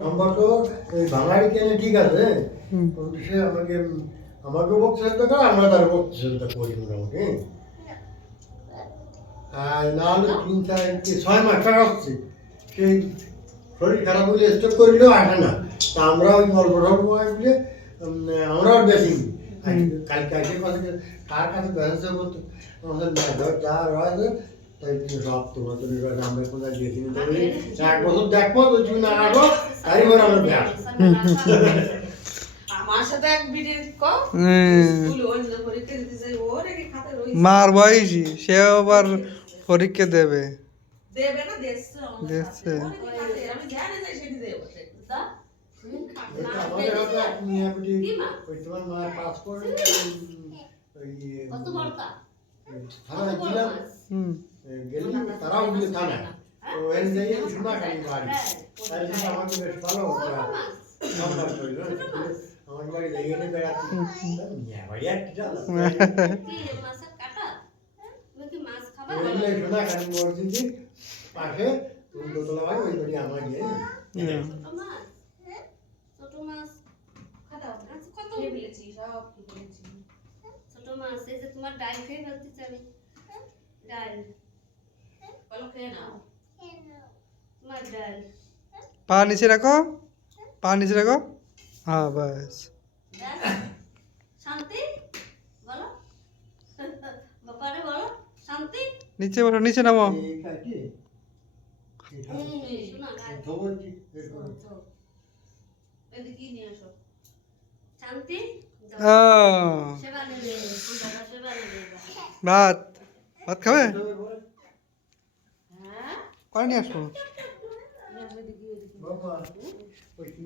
আমরা তো এই বাঙালি কেনে ঠিক আছে, কিন্তু সে আমাকে বক্তৃতা করে, আমরা তার বক্তৃতা করি মোটামুটি। আর না হলে 3-4-6 মাস টাকা আসছে, সেই শরীর খারাপ হলে স্টক করলেও আসে না। তা আমরা ওই গল্প টল্প বলে আমরাও বেশি কালকে আসে কথা কার কাছে ব্যালেন্স করতে আমাদের যা রয়েছে তাই সব তোমার আমরা কোথায় দিয়েছি। 1 বছর দেখবো তো তুমি না আসো তাই করে আমরা ব্যাস মার বয়সী সে আবার পরীক্ষা দেবে দেখছে আমাদের হয়তো তোমার মায়ের পাসপোর্ট থানায় দিলাম, গেলি তারাও দিলে থানায়, তো এর যাই শোনা খালি বাড়ি তাই জন্য আমাকে বেশ ভালো আমার বাড়ি যাই এনে বেড়াচ্ছি বাড়ি আর কি শোনা খালি মসজিদের পাশে দোতলা বাড়ি, ওই বাড়ি আমার গিয়ে তোমার ডাল খেয়ে ফেলতে চাই ডাল বলো খেয়ে নাও তোমার ডাল পা নিচে রাখো, পা নিচে রাখো, হ্যাঁ বাস শান্তি বলো বাবারে বলো শান্তি নিচে বসো, নিচে নামো। এদিকে নিয়ে আসো শান্তি ভাত ভাত খাবে, পানি নিয়ে আসো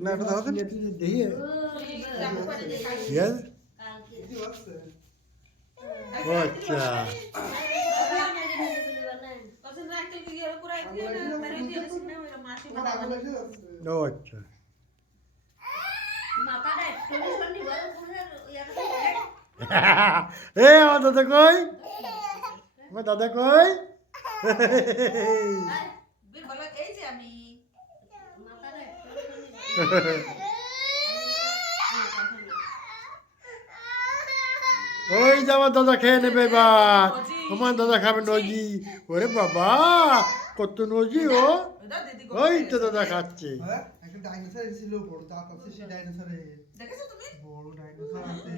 না, একটু দাঁড়াতে আচ্ছা আচ্ছা এ আমার দাদা কই, আমার দাদা কই ওই যে আমার দাদা খেয়ে নেবে এবার, আমার দাদা খাবে নজি। ওরে বাবা কত নজি, ও ওই তো দাদা খাচ্ছে। একটা ডাইনোসর ছিল, বড় দাঁত আছে, সেই ডাইনোসরে দেখেছো তুমি? বড় ডাইনোসর আছে।